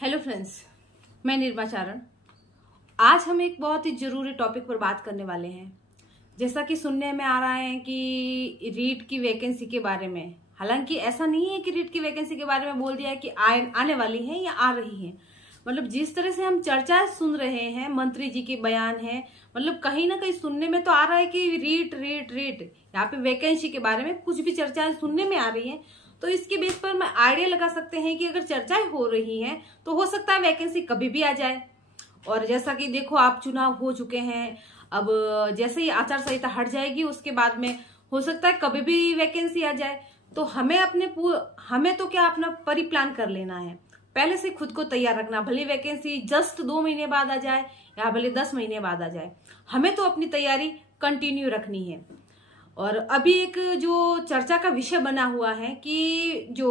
Hello friends, मैं निर्मा चारण। आज हम एक बहुत ही जरूरी टॉपिक पर बात करने वाले हैं। जैसा कि सुनने में आ रहा है कि रीट की वैकेंसी के बारे में, हालांकि ऐसा नहीं है कि रीट की वैकेंसी के बारे में बोल दिया है कि आने वाली है या आ रही है। मतलब जिस तरह से हम चर्चाएं सुन रहे हैं, मंत्री जी के बयान है, मतलब कहीं ना कहीं सुनने में तो आ रहा है कि रीट रीट रीट यहाँ पे वैकेंसी के बारे में कुछ भी चर्चाएं सुनने में आ रही है। तो इसके बेस पर मैं आइडिया लगा सकते हैं कि अगर चर्चाएं हो रही हैं तो हो सकता है वैकेंसी कभी भी आ जाए। और जैसा कि देखो, आप चुनाव हो चुके हैं, अब जैसे ही आचार संहिता हट जाएगी उसके बाद में हो सकता है कभी भी वैकेंसी आ जाए। तो हमें तो क्या अपना परिप्लान कर लेना है, पहले से खुद को तैयार रखना। भले वैकेंसी जस्ट 2 महीने बाद आ जाए या भले 10 महीने बाद आ जाए, हमें तो अपनी तैयारी कंटिन्यू रखनी है। और अभी एक जो चर्चा का विषय बना हुआ है कि जो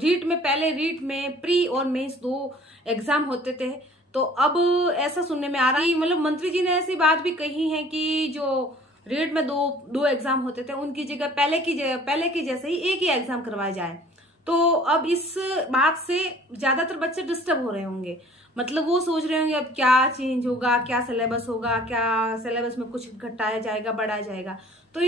पहले रीट में प्री और मेंस 2 एग्जाम होते थे, तो अब ऐसा सुनने में आ रहा है, मतलब मंत्री जी ने ऐसी बात भी कही है कि जो रीट में दो एग्जाम होते थे उनकी जगह पहले की जैसे ही एक ही एग्जाम करवाया जाए। तो अब इस बात से ज्यादातर बच्चे डिस्टर्ब हो रहे होंगे। मतलब वो सोच रहे होंगे अब क्या चेंज होगा, क्या सिलेबस होगा, क्या सिलेबस में कुछ घटाया जाएगा, बढ़ाया जाएगा। तो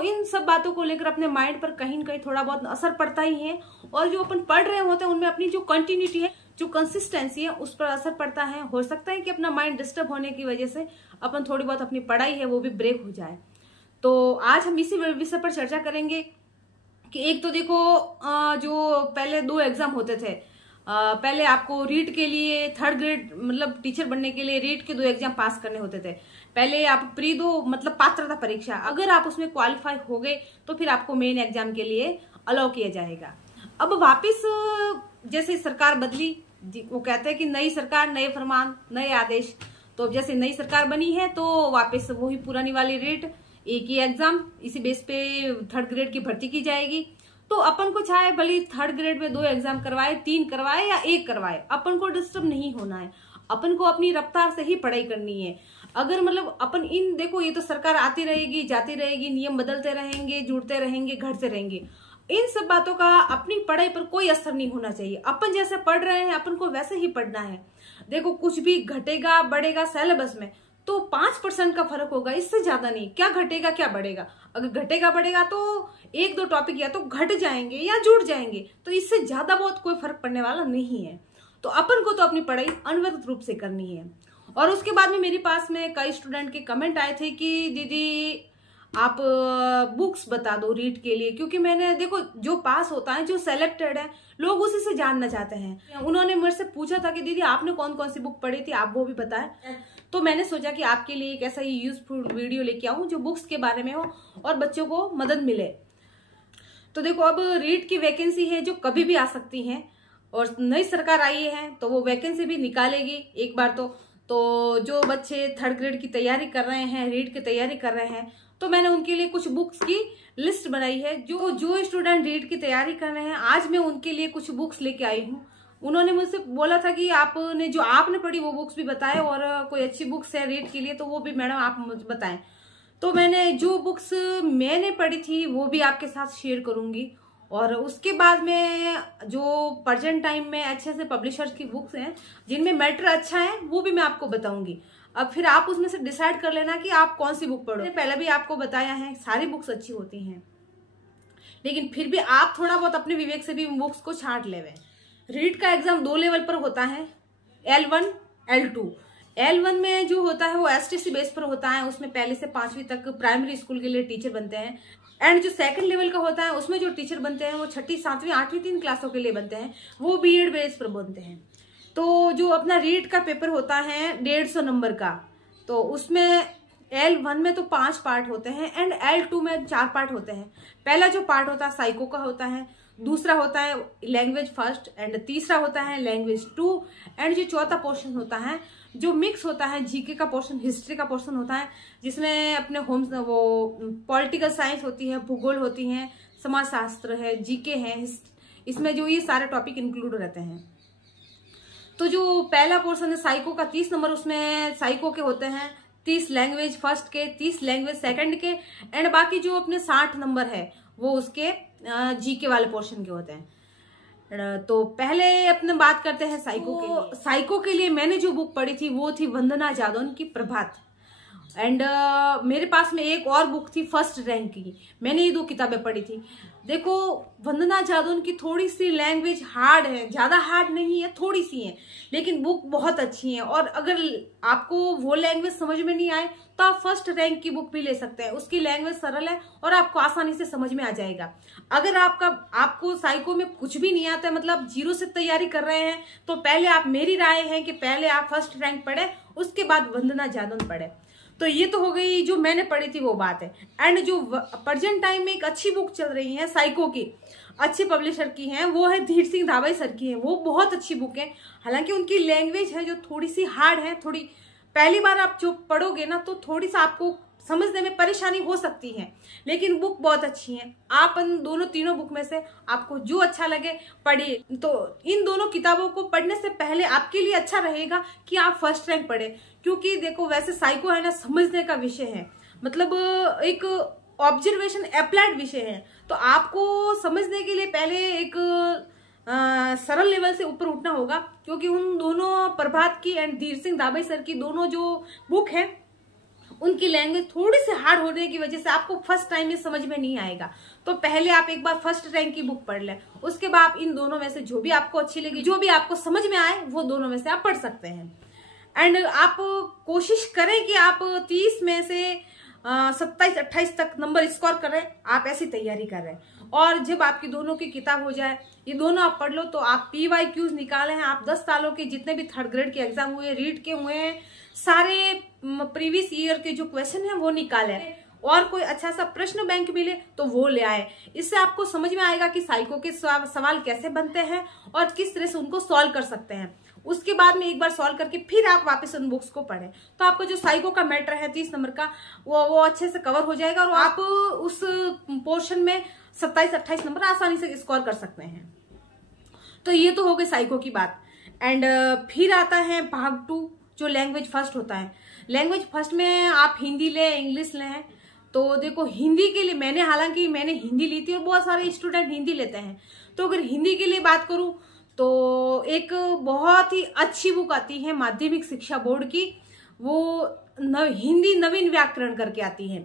इन सब बातों को लेकर अपने माइंड पर कहीं न कहीं थोड़ा बहुत असर पड़ता ही है। और जो अपन पढ़ रहे होते हैं उनमें अपनी जो कंटिन्यूटी है, जो कंसिस्टेंसी है, उस पर असर पड़ता है। हो सकता है कि अपना माइंड डिस्टर्ब होने की वजह से अपन थोड़ी बहुत अपनी पढ़ाई है वो भी ब्रेक हो जाए। तो आज हम इसी विषय पर चर्चा करेंगे कि एक तो देखो, जो पहले 2 एग्जाम होते थे, पहले आपको रीट के लिए 3rd ग्रेड मतलब टीचर बनने के लिए रीट के 2 एग्जाम पास करने होते थे। पहले आप प्री 2 मतलब पात्रता परीक्षा, अगर आप उसमें क्वालिफाई हो गए तो फिर आपको मेन एग्जाम के लिए अलाउ किया जाएगा। अब वापिस जैसे सरकार बदली, वो कहते हैं कि नई सरकार, नए फरमान, नए आदेश। तो जैसे नई सरकार बनी है तो वापिस वही पुरानी वाली रीट, एक ही एग्जाम, इसी बेस पे 3rd ग्रेड की भर्ती की जाएगी। तो अपन को चाहे भले 3rd ग्रेड में 2 एग्जाम करवाए, 3 करवाए या 1 करवाए, अपन को डिस्टर्ब नहीं होना है। अपन को अपनी रफ्तार से ही पढ़ाई करनी है। अगर मतलब अपन देखो, ये तो सरकार आती रहेगी, जाती रहेगी, नियम बदलते रहेंगे, जुड़ते रहेंगे, घटते रहेंगे। इन सब बातों का अपनी पढ़ाई पर कोई असर नहीं होना चाहिए। अपन जैसे पढ़ रहे हैं अपन को वैसे ही पढ़ना है। देखो, कुछ भी घटेगा बढ़ेगा सिलेबस में तो 5% का फर्क होगा, इससे ज्यादा नहीं। क्या घटेगा क्या बढ़ेगा? अगर घटेगा बढ़ेगा तो 1-2 टॉपिक या तो घट जाएंगे या जुड़ जाएंगे, तो इससे ज्यादा बहुत कोई फर्क पड़ने वाला नहीं है। तो अपन को तो अपनी पढ़ाई अनवरत रूप से करनी है। और उसके बाद में मेरे पास में कई स्टूडेंट के कमेंट आए थे कि दीदी आप बुक्स बता दो रीट के लिए, क्योंकि मैंने देखो जो पास होता है, जो सेलेक्टेड है, लोग उसी से जानना चाहते हैं। उन्होंने मेरे से पूछा था कि दीदी आपने कौन कौन सी बुक पढ़ी थी, आप वो भी बताएं। तो मैंने सोचा कि आपके लिए एक ऐसा ही यूजफुल वीडियो लेके आऊं जो बुक्स के बारे में हो और बच्चों को मदद मिले। तो देखो, अब रीट की वैकेंसी है जो कभी भी आ सकती है, और नई सरकार आई है तो वो वैकेंसी भी निकालेगी एक बार। तो जो बच्चे 3rd ग्रेड की तैयारी कर रहे हैं, रीट की तैयारी कर रहे हैं, तो मैंने उनके लिए कुछ बुक्स की लिस्ट बनाई है। जो स्टूडेंट रीट की तैयारी कर रहे हैं, आज मैं उनके लिए कुछ बुक्स लेके आई हूँ। उन्होंने मुझसे बोला था कि आपने पढ़ी वो बुक्स भी बताएं, और कोई अच्छी बुक्स है रीट के लिए तो वो भी मैडम आप मुझे बताएं। तो मैंने जो बुक्स मैंने पढ़ी थी वो भी आपके साथ शेयर करूंगी। और उसके बाद में जो प्रेजेंट टाइम में अच्छे से पब्लिशर्स की बुक्स हैं जिनमें मैटर अच्छा है वो भी मैं आपको बताऊंगी। अब फिर आप उसमें से डिसाइड कर लेना कि आप कौन सी बुक पढ़ो। पहले भी आपको बताया है सारी बुक्स अच्छी होती हैं, लेकिन फिर भी आप थोड़ा बहुत अपने विवेक से भी बुक्स को छांट लेवे। रीट का एग्जाम 2 लेवल पर होता है, L1 L2। L1 में जो होता है वो STC बेस पर होता है, उसमें पहले से 5वीं तक प्राइमरी स्कूल के लिए टीचर बनते हैं। एंड जो 2nd लेवल का होता है उसमें जो टीचर बनते हैं वो 6ठी 7वीं 8वीं 3 क्लासों के लिए बनते हैं, वो BEd बेस पर बनते हैं। तो जो अपना रीट का पेपर होता है 150 नंबर का, तो उसमें L1 में तो 5 पार्ट होते हैं एंड L2 में 4 पार्ट होते हैं। पहला जो पार्ट होता है साइको का होता है, दूसरा होता है लैंग्वेज फर्स्ट, एंड तीसरा होता है लैंग्वेज 2, एंड जो चौथा पोर्शन होता है जो मिक्स होता है, जीके का पोर्शन, हिस्ट्री का पोर्शन होता है, जिसमें अपने वो पॉलिटिकल साइंस होती है, भूगोल होती है, समाजशास्त्र है, जीके है, इसमें जो ये सारे टॉपिक इंक्लूड रहते हैं। तो जो पहला पोर्शन है साइको का 30 नंबर, उसमें साइको के होते हैं 30 लैंग्वेज फर्स्ट के, 30 लैंग्वेज सेकंड के, एंड बाकी जो अपने 60 नंबर है वो उसके जीके वाले पोर्शन के होते हैं। तो पहले अपने बात करते हैं साइको के लिए। साइको के लिए मैंने जो बुक पढ़ी थी वो थी वंदना जादौन की प्रभात। एंड मेरे पास में एक और बुक थी फर्स्ट रैंक की। मैंने ये 2 किताबें पढ़ी थी। देखो, वंदना जादौन की थोड़ी सी लैंग्वेज हार्ड है, ज्यादा हार्ड नहीं है, थोड़ी सी है, लेकिन बुक बहुत अच्छी है। और अगर आपको वो लैंग्वेज समझ में नहीं आए तो आप फर्स्ट रैंक की बुक भी ले सकते हैं। उसकी लैंग्वेज सरल है और आपको आसानी से समझ में आ जाएगा। अगर आपको साइको में कुछ भी नहीं आता है, मतलब 0 से तैयारी कर रहे हैं, तो पहले आप, मेरी राय है कि पहले आप फर्स्ट रैंक पढ़े, उसके बाद वंदना जादौन पढ़े। तो ये तो हो गई जो मैंने पढ़ी थी वो बात है। एंड जो प्रेजेंट टाइम में एक अच्छी बुक चल रही है साइको की, अच्छे पब्लिशर की है, वो है धीर सिंह धाबई सर की है। वो बहुत अच्छी बुक है। हालांकि उनकी लैंग्वेज है जो थोड़ी सी हार्ड है, थोड़ी पहली बार आप जो पढ़ोगे ना तो थोड़ी सा आपको समझने में परेशानी हो सकती है, लेकिन बुक बहुत अच्छी है। आप इन दोनों तीनों बुक में से आपको जो अच्छा लगे पढ़िए। तो इन दोनों किताबों को पढ़ने से पहले आपके लिए अच्छा रहेगा कि आप फर्स्ट रैंक पढ़े, क्योंकि देखो वैसे साइको है ना समझने का विषय है, मतलब एक ऑब्जर्वेशन अप्लाइड विषय है। तो आपको समझने के लिए पहले एक सरल लेवल से ऊपर उठना होगा, क्योंकि उन दोनों प्रभात की एंड धीर सिंह धाबई सर की दोनों जो बुक है उनकी लैंग्वेज थोड़ी सी हार्ड होने की वजह से आपको फर्स्ट टाइम में समझ में नहीं आएगा। तो पहले आप एक बार फर्स्ट रैंक की बुक पढ़ लें, उसके बाद आप इन दोनों में से जो भी आपको अच्छी लगी, जो भी आपको समझ में आए, वो दोनों में से आप पढ़ सकते हैं। एंड आप कोशिश करें कि आप 30 में से 27-28 तक नंबर स्कोर करें, आप ऐसी तैयारी कर रहे हैं। और जब आपकी दोनों की किताब हो जाए, ये दोनों आप पढ़ लो, तो आप PYQs निकाले हैं, आप 10 सालों के जितने भी 3rd ग्रेड के एग्जाम हुए, रीड के हुए हैं, सारे प्रीवियस ईयर के जो क्वेश्चन हैं वो निकाले, और कोई अच्छा सा प्रश्न बैंक मिले तो वो ले आए। इससे आपको समझ में आएगा कि साइको के सवाल कैसे बनते हैं और किस तरह से उनको सॉल्व कर सकते हैं। उसके बाद में एक बार सॉल्व करके फिर आप वापस उन बुक्स को पढ़ें, तो आपको जो साइको का मैटर है 30 नंबर का वो अच्छे से कवर हो जाएगा और आप उस पोर्शन में 27-28 नंबर आसानी से स्कोर कर सकते हैं। तो ये तो हो गई साइको की बात। एंड फिर आता है भाग 2, जो लैंग्वेज फर्स्ट होता है। लैंग्वेज फर्स्ट में आप हिंदी ले, इंग्लिश लें। तो देखो, हिंदी के लिए हालांकि मैंने हिंदी ली थी और बहुत सारे स्टूडेंट हिंदी लेते हैं। तो अगर हिंदी के लिए बात करूं तो एक बहुत ही अच्छी बुक आती है माध्यमिक शिक्षा बोर्ड की, वो हिंदी नवीन व्याकरण करके आती है।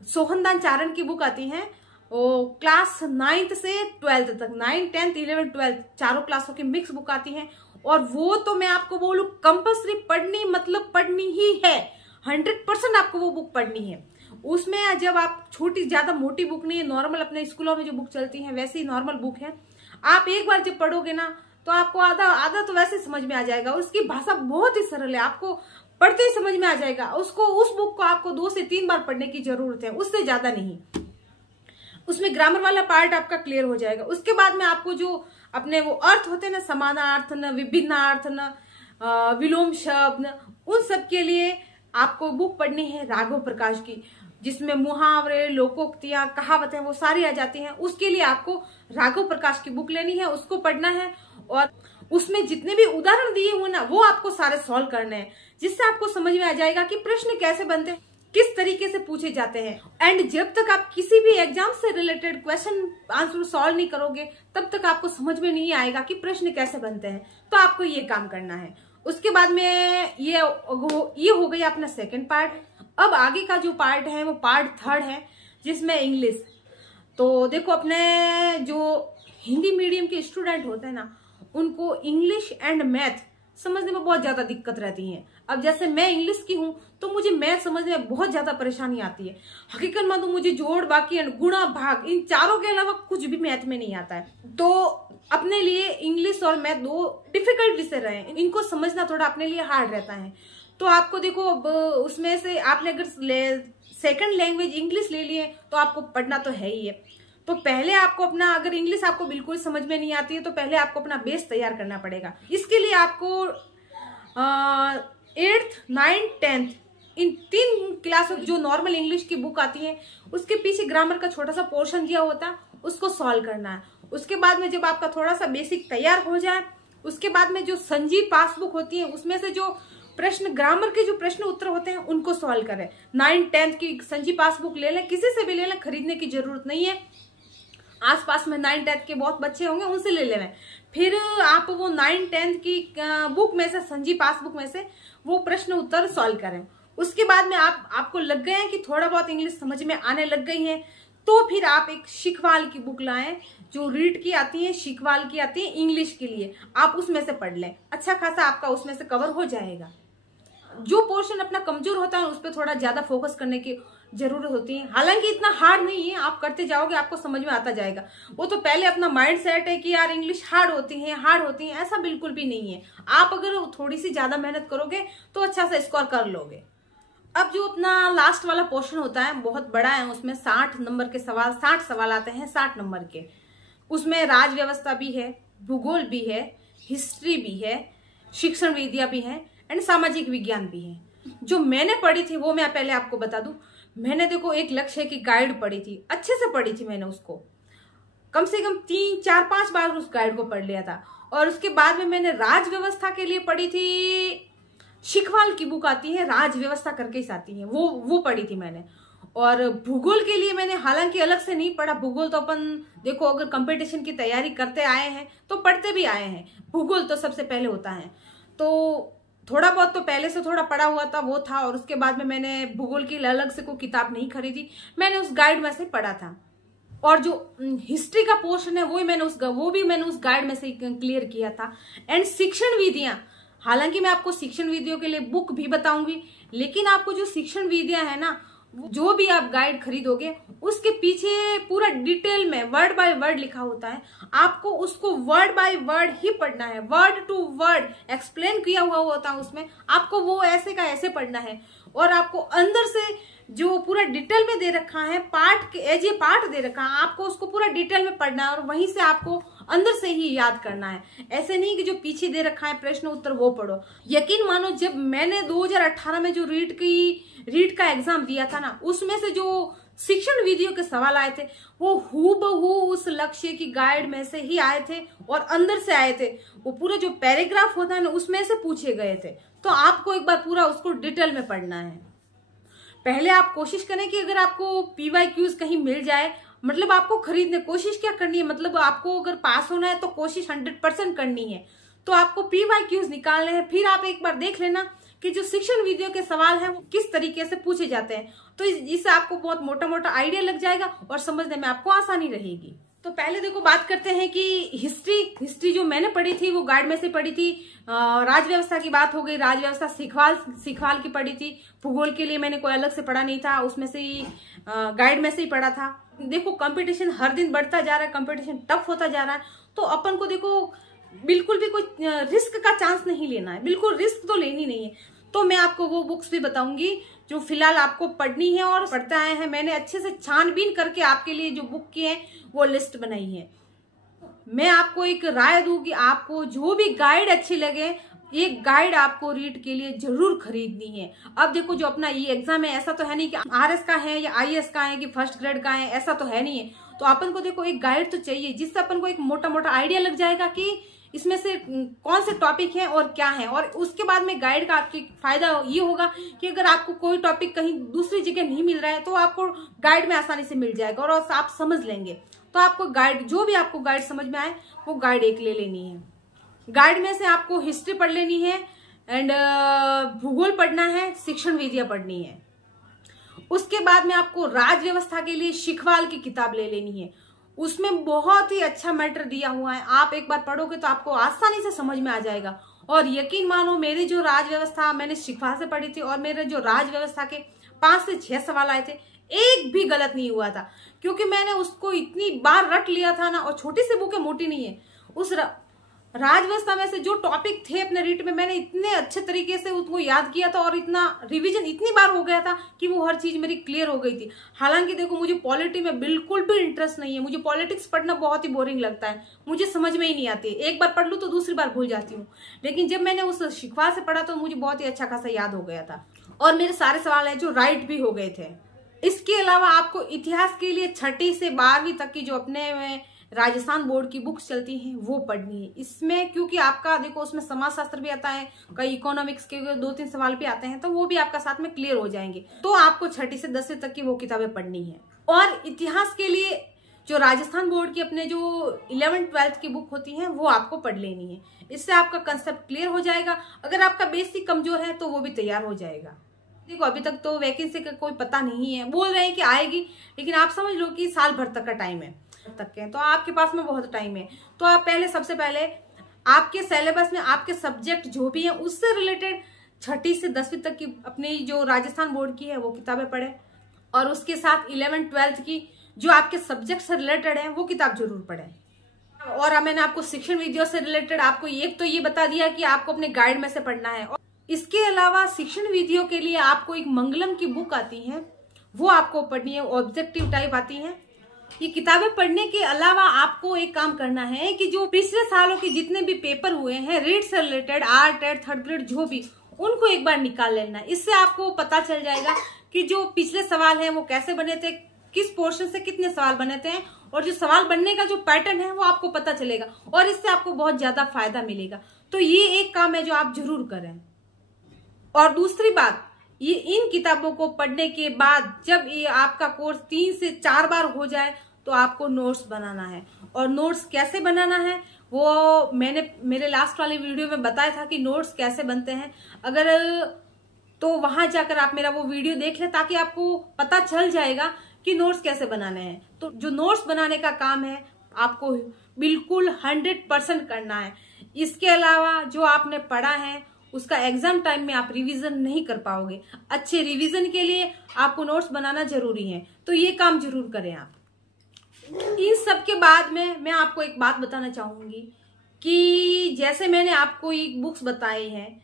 सोहनदान चारण की बुक आती है, वो क्लास 9th से 12th तक, 9, 10th, 11, 12 चारों क्लासों की मिक्स बुक आती है। और वो तो मैं आपको बोलूं कंपल्सरी पढ़नी, मतलब पढ़नी ही है, 100% आपको वो बुक पढ़नी है। उसमें जब आप छोटी, ज्यादा मोटी बुक नहीं है, नॉर्मल अपने स्कूलों में जो बुक चलती है वैसी नॉर्मल बुक है। आप एक बार जब पढ़ोगे ना तो आपको आधा तो वैसे समझ में आ जाएगा। उसकी भाषा बहुत ही सरल है, आपको पढ़ते ही समझ में आ जाएगा। उस बुक को आपको 2 से 3 बार पढ़ने की जरूरत है, उससे ज्यादा नहीं। उसमें ग्रामर वाला पार्ट आपका क्लियर हो जाएगा। उसके बाद में आपको जो अपने वो अर्थ होते हैं ना, समानार्थ न, विभिन्नार्थ न, विलोम शब्द, उन सब के लिए आपको बुक पढ़नी है राघव प्रकाश की, जिसमें मुहावरे, लोकोक्तियां, कहावतें वो सारी आ जाती हैं। उसके लिए आपको राघव प्रकाश की बुक लेनी है, उसको पढ़ना है। और उसमें जितने भी उदाहरण दिए हुए ना वो आपको सारे सॉल्व करने हैं, जिससे आपको समझ में आ जाएगा कि प्रश्न कैसे बनते हैं, किस तरीके से पूछे जाते हैं। एंड जब तक आप किसी भी एग्जाम से रिलेटेड क्वेश्चन आंसर सॉल्व नहीं करोगे तब तक आपको समझ में नहीं आएगा कि प्रश्न कैसे बनते हैं। तो आपको ये काम करना है। उसके बाद में ये हो गया अपना सेकंड पार्ट। अब आगे का जो पार्ट है वो पार्ट 3rd है, जिसमें इंग्लिश। तो देखो, अपने जो हिंदी मीडियम के स्टूडेंट होते हैं ना, उनको इंग्लिश एंड मैथ समझने में बहुत ज्यादा दिक्कत रहती है। अब जैसे मैं इंग्लिश की हूं तो मुझे मैथ समझने में बहुत ज्यादा परेशानी आती है। हकीकत में तो मुझे जोड़, बाकी, गुणा, भाग, इन चारों के अलावा कुछ भी मैथ में नहीं आता है। तो अपने लिए इंग्लिश और मैथ 2 डिफिकल्ट विषय रहे, इनको समझना थोड़ा अपने लिए हार्ड रहता है। तो आपको देखो, उसमें से आपने अगर सेकंड लैंग्वेज इंग्लिश ले लिए तो आपको पढ़ना तो है ही है। तो पहले आपको अपना, अगर इंग्लिश आपको बिल्कुल समझ में नहीं आती है तो पहले आपको अपना बेस तैयार करना पड़ेगा। इसके लिए आपको 8th, 9th, 10th इन 3 क्लासों जो नॉर्मल इंग्लिश की बुक आती है उसके पीछे ग्रामर का छोटा सा पोर्शन दिया होता है, उसको सॉल्व करना है। उसके बाद में जब आपका थोड़ा सा बेसिक तैयार हो जाए, उसके बाद में जो संजीव पासबुक होती है उसमें से जो प्रश्न, ग्रामर के जो प्रश्न उत्तर होते हैं उनको सॉल्व करें। 9th, 10th की संजीव पासबुक ले लें, किसी से भी ले लें, खरीदने की जरूरत नहीं है। आसपास में 9th-10th के बहुत बच्चे होंगे, उनसे ले लेना है। फिर आप वो 9th-10th की बुक में से, संजीव पासबुक में से वो प्रश्न उत्तर सॉल्व करें। उसके बाद में आपको लग गए हैं कि थोड़ा बहुत इंग्लिश समझ में आने लग गई है, तो फिर आप एक शिखवाल की बुक लाएं, जो रीड की आती है, शिखवाल की आती है इंग्लिश के लिए, आप उसमें से पढ़ लें। अच्छा खासा आपका उसमें से कवर हो जाएगा। जो पोर्शन अपना कमजोर होता है उस पर थोड़ा ज्यादा फोकस करने की जरूरत होती है। हालांकि इतना हार्ड नहीं है, आप करते जाओगे आपको समझ में आता जाएगा। वो तो पहले अपना माइंड सेट है कि यार इंग्लिश हार्ड होती है, ऐसा बिल्कुल भी नहीं है। आप अगर थोड़ी सी ज्यादा मेहनत करोगे तो अच्छा सा स्कोर कर लोगे। अब जो अपना लास्ट वाला पोर्शन होता है बहुत बड़ा है, उसमें 60 नंबर के सवाल, 60 सवाल आते हैं 60 नंबर के। उसमें राज व्यवस्था भी है, भूगोल भी है, हिस्ट्री भी है, शिक्षण विद्या भी है एंड सामाजिक विज्ञान भी है। जो मैंने पढ़ी थी वो मैं पहले आपको बता दूं। मैंने देखो एक लक्ष्य की गाइड पढ़ी थी, अच्छे से पढ़ी थी मैंने उसको, कम से कम 3, 4, 5 बार उस गाइड को पढ़ लिया था। और उसके बाद में मैंने राज व्यवस्था के लिए पढ़ी थी, शिखवाल की बुक आती है, राज व्यवस्था करके ही आती है, वो पढ़ी थी मैंने। और भूगोल के लिए मैंने हालांकि अलग से नहीं पढ़ा। भूगोल तो अपन देखो अगर कंपटीशन की तैयारी करते आए हैं तो पढ़ते भी आए हैं, भूगोल तो सबसे पहले होता है। तो थोड़ा बहुत तो पहले से थोड़ा पढ़ा हुआ था, वो था। और उसके बाद में मैंने भूगोल की अलग से कोई किताब नहीं खरीदी, मैंने उस गाइड में से पढ़ा था। और जो हिस्ट्री का पोर्शन है वो भी मैंने उस गाइड में से क्लियर किया था। एंड शिक्षण विधियां, हालांकि मैं आपको शिक्षण विधियों के लिए बुक भी बताऊंगी, लेकिन आपको जो शिक्षण विधियां है ना, जो भी आप गाइड खरीदोगे उसके पीछे पूरा डिटेल में वर्ड बाय वर्ड लिखा होता है। आपको उसको वर्ड बाय वर्ड ही पढ़ना है, वर्ड टू वर्ड एक्सप्लेन किया हुआ होता है उसमें, आपको वो ऐसे का ऐसे पढ़ना है। और आपको अंदर से जो पूरा डिटेल में दे रखा है, पार्ट एज ए पार्ट दे रखा है, आपको उसको पूरा डिटेल में पढ़ना है और वहीं से आपको अंदर से ही याद करना है। ऐसे नहीं कि जो पीछे दे रखा है प्रश्न उत्तर वो पढ़ो। यकीन मानो जब मैंने 2018 में जो रीट का एग्जाम दिया था ना, उसमें से जो शिक्षण विधियों के सवाल आए थे वो हूबहू उस लक्ष्य की गाइड में से ही आए थे और अंदर से आए थे। वो पूरा जो पैराग्राफ होता है ना उसमें से पूछे गए थे। तो आपको एक बार पूरा उसको डिटेल में पढ़ना है। पहले आप कोशिश करें कि अगर आपको PYQs कहीं मिल जाए, मतलब आपको खरीदने कोशिश क्या करनी है, मतलब आपको अगर पास होना है तो कोशिश 100% करनी है। तो आपको PYQs निकालने हैं। फिर आप एक बार देख लेना कि जो शिक्षण विधियों के सवाल हैं वो किस तरीके से पूछे जाते हैं। तो इससे आपको बहुत मोटा मोटा आइडिया लग जाएगा और समझने में आपको आसानी रहेगी। तो पहले देखो बात करते हैं कि हिस्ट्री जो मैंने पढ़ी थी वो गाइड में से पढ़ी थी। राज व्यवस्था की बात हो गई, राज व्यवस्था शिखवाल की पढ़ी थी। भूगोल के लिए मैंने कोई अलग से पढ़ा नहीं था, उसमें से ही गाइड में से ही पढ़ा था। देखो कंपटीशन हर दिन बढ़ता जा रहा है, कंपटीशन टफ होता जा रहा है, तो अपन को देखो बिल्कुल भी कोई रिस्क का चांस नहीं लेना है, बिल्कुल रिस्क तो लेनी नहीं है। तो मैं आपको वो बुक्स भी बताऊंगी जो फिलहाल आपको पढ़नी है और पढ़ते आए हैं। मैंने अच्छे से छानबीन करके आपके लिए जो बुक की है वो लिस्ट बनाई है। मैं आपको एक राय दूं कि आपको जो भी गाइड अच्छी लगे, एक गाइड आपको रीड के लिए जरूर खरीदनी है। अब देखो जो अपना ये एग्जाम है, ऐसा तो है नहीं कि RS का है या IAS का है कि फर्स्ट ग्रेड का है, ऐसा तो है नहीं है। तो अपन को देखो एक गाइड तो चाहिए जिससे अपन को एक मोटा मोटा आइडिया लग जाएगा कि इसमें से कौन से टॉपिक है और क्या है। और उसके बाद में गाइड का आपके फायदा ये होगा कि अगर आपको कोई टॉपिक कहीं दूसरी जगह नहीं मिल रहा है तो आपको गाइड में आसानी से मिल जाएगा और आप समझ लेंगे। तो आपको गाइड, जो भी आपको गाइड समझ में आए वो गाइड एक ले लेनी है। गाइड में से आपको हिस्ट्री पढ़ लेनी है एंड भूगोल पढ़ना है, शिक्षण विधियां पढ़नी है। उसके बाद में आपको राज व्यवस्था के लिए शिखवाल की किताब ले लेनी है। उसमें बहुत ही अच्छा मैटर दिया हुआ है, आप एक बार पढ़ोगे तो आपको आसानी से समझ में आ जाएगा। और यकीन मानो मेरी जो राज व्यवस्था मैंने शिखवाल से पढ़ी थी और मेरे जो राज व्यवस्था के 5 से 6 सवाल आए थे, एक भी गलत नहीं हुआ था, क्योंकि मैंने उसको इतनी बार रट लिया था ना। और छोटी सी बुक है, मोटी नहीं है। उस राज व्यवस्था में से जो टॉपिक थे अपने रीट में, मैंने इतने अच्छे तरीके से उसको याद किया था और इतना रिवीजन इतनी बार हो गया था कि वो हर चीज मेरी क्लियर हो गई थी। हालांकि देखो मुझे पॉलिटी में बिल्कुल भी इंटरेस्ट नहीं है, मुझे पॉलिटिक्स पढ़ना बहुत ही बोरिंग लगता है, मुझे समझ में ही नहीं आती। एक बार पढ़ लूँ तो दूसरी बार भूल जाती हूँ। लेकिन जब मैंने उस शिखवाल से पढ़ा तो मुझे बहुत ही अच्छा खासा याद हो गया था और मेरे सारे सवाल है जो राइट भी हो गए थे। इसके अलावा आपको इतिहास के लिए 6ठी से 12वीं तक की जो अपने राजस्थान बोर्ड की बुक्स चलती हैं वो पढ़नी है। इसमें क्योंकि आपका देखो उसमें समाजशास्त्र भी आता है, कई इकोनॉमिक्स के 2-3 सवाल भी आते हैं, तो वो भी आपका साथ में क्लियर हो जाएंगे। तो आपको 6ठी से 10वीं तक की वो किताबें पढ़नी है। और इतिहास के लिए जो राजस्थान बोर्ड की अपने जो 11th 12th की बुक होती हैं वो आपको पढ़ लेनी है। इससे आपका कंसेप्ट क्लियर हो जाएगा। अगर आपका बेसिक कमजोर है तो वो भी तैयार हो जाएगा। देखो अभी तक तो वैकेंसी का कोई पता नहीं है, बोल रहे हैं कि आएगी, लेकिन आप समझ लो कि साल भर तक का टाइम है तो आपके पास में बहुत टाइम है। तो आप सबसे पहले आपके सिलेबस में आपके सब्जेक्ट जो भी है उससे रिलेटेड 6ठी से 10वीं तक की अपनी जो राजस्थान बोर्ड की है वो किताबें पढ़े, और उसके साथ 11th 12th की जो आपके सब्जेक्ट से रिलेटेड है वो किताब जरूर पढ़ें। और मैंने आपको शिक्षण वीडियो से रिलेटेड आपको एक तो ये बता दिया कि आपको अपने गाइड में से पढ़ना है, और इसके अलावा शिक्षण वीडियो के लिए आपको एक मंगलम की बुक आती है वो आपको पढ़नी है, ऑब्जेक्टिव टाइप आती है। ये किताबें पढ़ने के अलावा आपको एक काम करना है कि जो पिछले सालों के जितने भी पेपर हुए हैं रीड से related, art add 3rd grade जो भी, उनको एक बार निकाल लेना है। इससे आपको पता चल जाएगा कि जो पिछले सवाल हैं वो कैसे बने थे, किस पोर्शन से कितने सवाल बने थे, और जो सवाल बनने का जो पैटर्न है वो आपको पता चलेगा, और इससे आपको बहुत ज्यादा फायदा मिलेगा। तो ये एक काम है जो आप जरूर करें। और दूसरी बात, ये इन किताबों को पढ़ने के बाद जब ये आपका कोर्स 3 से 4 बार हो जाए तो आपको नोट्स बनाना है। और नोट्स कैसे बनाना है वो मैंने मेरे लास्ट वाले वीडियो में बताया था कि नोट्स कैसे बनते हैं। अगर तो वहां जाकर आप मेरा वो वीडियो देख लें ताकि आपको पता चल जाएगा कि नोट्स कैसे बनाने हैं। तो जो नोट्स बनाने का काम है आपको बिल्कुल 100% करना है। इसके अलावा जो आपने पढ़ा है उसका एग्जाम टाइम में आप रिवीजन नहीं कर पाओगे। अच्छे रिवीजन के लिए आपको नोट्स बनाना जरूरी है, तो ये काम जरूर करें आप। इन सब के बाद में मैं आपको एक बात बताना चाहूंगी कि जैसे मैंने आपको एक बुक्स बताई हैं,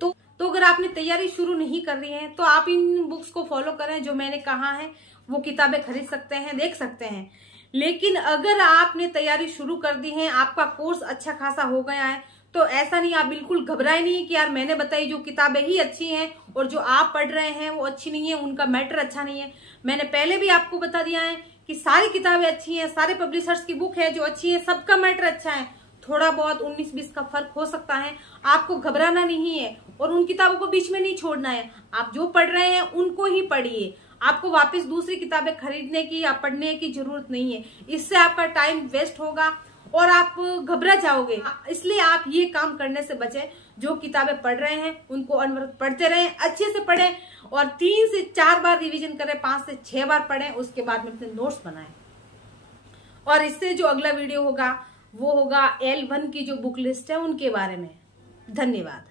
तो अगर आपने तैयारी शुरू नहीं कर रही है तो आप इन बुक्स को फॉलो करें जो मैंने कहा है, वो किताबें खरीद सकते हैं, देख सकते हैं। लेकिन अगर आपने तैयारी शुरू कर दी है, आपका कोर्स अच्छा खासा हो गया है, तो ऐसा नहीं, आप बिल्कुल घबराए नहीं कि यार मैंने बताई जो किताबें ही अच्छी हैं और जो आप पढ़ रहे हैं वो अच्छी नहीं है, उनका मैटर अच्छा नहीं है। मैंने पहले भी आपको बता दिया है कि सारी किताबें अच्छी हैं, सारे पब्लिशर्स की बुक है जो अच्छी है, सबका मैटर अच्छा है। थोड़ा बहुत 19-20 का फर्क हो सकता है, आपको घबराना नहीं है और उन किताबों को बीच में नहीं छोड़ना है। आप जो पढ़ रहे हैं उनको ही पढ़िए, आपको वापस दूसरी किताबें खरीदने की या पढ़ने की जरूरत नहीं है। इससे आपका टाइम वेस्ट होगा और आप घबरा जाओगे। इसलिए आप ये काम करने से बचें। जो किताबें पढ़ रहे हैं उनको अनवरत पढ़ते रहें, अच्छे से पढ़ें और 3 से 4 बार रिवीजन करें, 5 से 6 बार पढ़ें, उसके बाद में अपने नोट्स बनाएं। और इससे जो अगला वीडियो होगा वो होगा L1 की जो बुक लिस्ट है उनके बारे में। धन्यवाद।